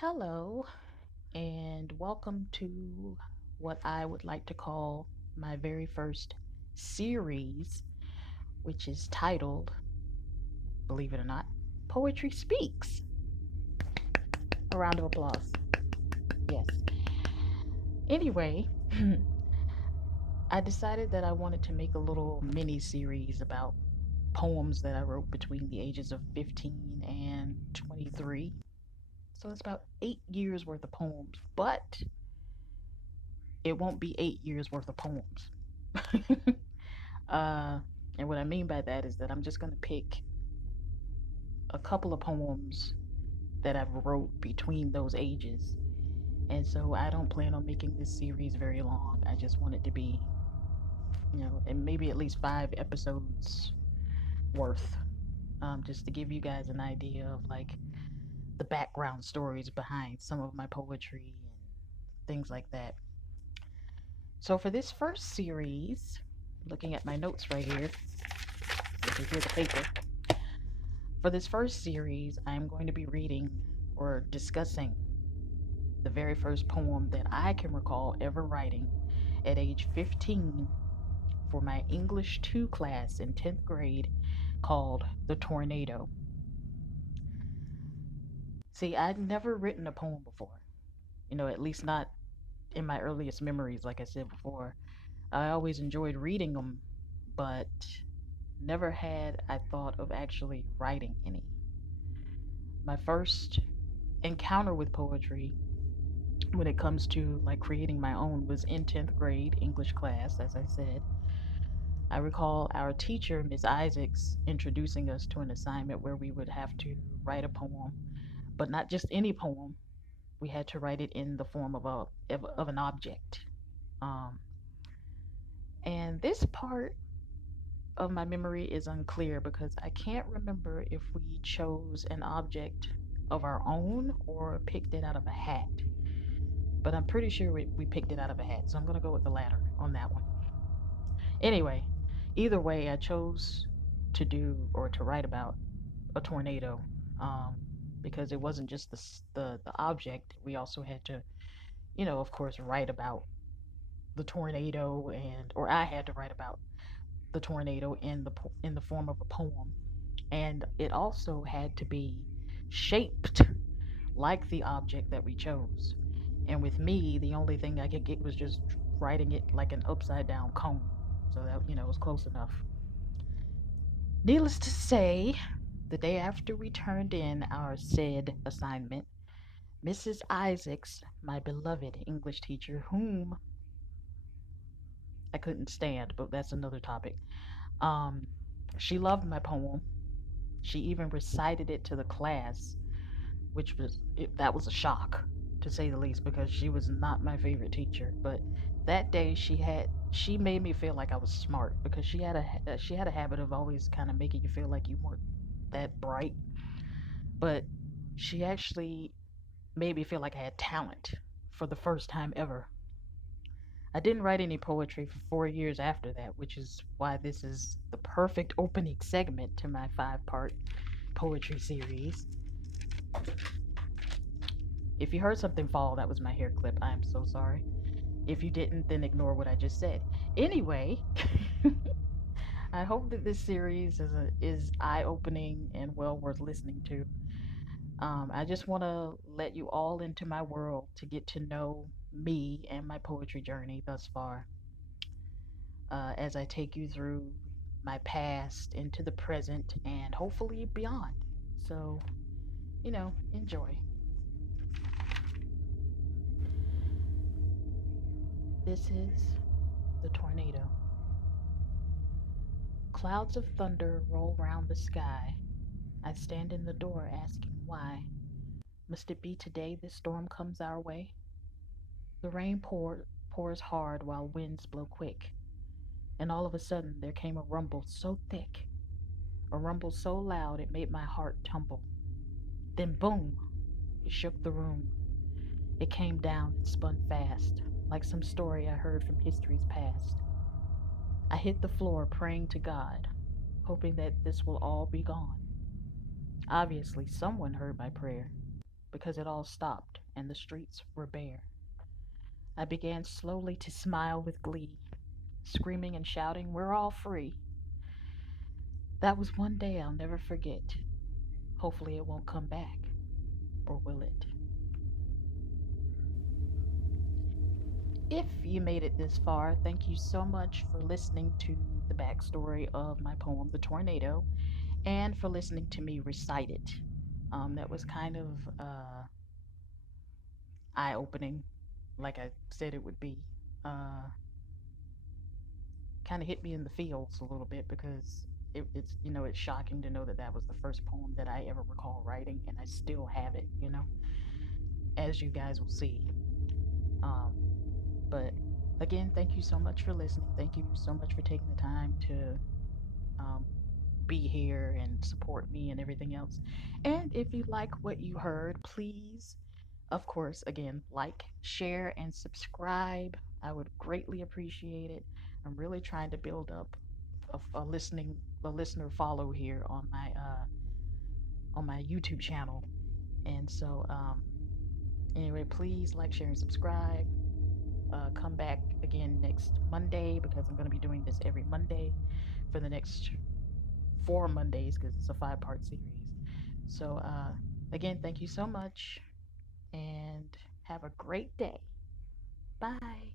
Hello, and welcome to what I would like to call my very first series, which is titled, believe it or not, Poetry Speaks. A round of applause. Yes. Anyway, I decided that I wanted to make a little mini series about poems that I wrote between the ages of 15 and 23. So it's about 8 years worth of poems, but it won't be 8 years worth of poems. Uh, and what I mean by that is that I'm just going to pick a couple of poems that I've wrote between those ages. And so I don't plan on making this series very long. I just want it to be, and maybe at least 5 episodes worth, just to give you guys an idea of like the background stories behind some of my poetry and things like that. So for this first series, looking at my notes right here, you can hear the paper. For this first series, I'm going to be reading or discussing the very first poem that I can recall ever writing at age 15 for my English 2 class in 10th grade called The Tornado. See, I'd never written a poem before, at least not in my earliest memories, like I said before. I always enjoyed reading them, but never had I thought of actually writing any. My first encounter with poetry when it comes to like creating my own was in 10th grade English class, as I said. I recall our teacher, Ms. Isaacs, introducing us to an assignment where we would have to write a poem, but not just any poem. We had to write it in the form of an object. Um, and this part of my memory is unclear because I can't remember if we chose an object of our own or picked it out of a hat. But I'm pretty sure we picked it out of a hat, so I'm going to go with the latter on that one. Anyway, either way, I chose to do or to write about a tornado, um, because it wasn't just the object. We also had to, of course, write about the tornado, or I had to write about the tornado in the form of a poem, and it also had to be shaped like the object that we chose. And with me, the only thing I could get was just writing it like an upside down cone. So that, was close enough. Needless to say, the day after we turned in our said assignment, Mrs. Isaacs, my beloved English teacher, whom I couldn't stand, but that's another topic, um, she loved my poem. She even recited it to the class, that was a shock to say the least because she was not my favorite teacher. But that day she made me feel like I was smart because she had a habit of always kind of making you feel like you weren't that bright, but she actually made me feel like I had talent for the first time ever. I didn't write any poetry for 4 years after that, which is why this is the perfect opening segment to my 5 part poetry series. If you heard something fall, that was my hair clip. I am so sorry. If you didn't, then ignore what I just said. Anyway, I hope that this series is eye opening and well worth listening to. I just want to let you all into my world to get to know me and my poetry journey thus far, as I take you through my past into the present and hopefully beyond. So, enjoy. This is The Tornado. Clouds of thunder roll round the sky. I stand in the door asking why. Must it be today this storm comes our way? The rain pours hard while winds blow quick. And all of a sudden there came a rumble so thick, a rumble so loud it made my heart tumble. Then boom! It shook the room. It came down and spun fast, like some story I heard from history's past. I hit the floor praying to God, hoping that this will all be gone. Obviously, someone heard my prayer. because it all stopped and the streets were bare. I began slowly to smile with glee, screaming and shouting, "We're all free." That was one day I'll never forget. Hopefully, it won't come back, or will it? If you made it this far, thank you so much for listening to the backstory of my poem, The Tornado, and for listening to me recite it. That was kind of eye opening, like I said it would be. Uh, Kind of hit me in the feels a little bit because it's shocking to know that that was the first poem that I ever recall writing, and I still have it. As you guys will see. Um, but again, thank you so much for listening. Thank you so much for taking the time to um, be here and support me and everything else. And if you like what you heard, please, of course, again, like, share, and subscribe. I would greatly appreciate it. I'm really trying to build up a listener follow here on my YouTube channel. And so anyway, please like, share, and subscribe. Come back again next Monday because I'm going to be doing this every Monday for the next 4 Mondays because it's a 5-part series. So, again, thank you so much and have a great day. Bye.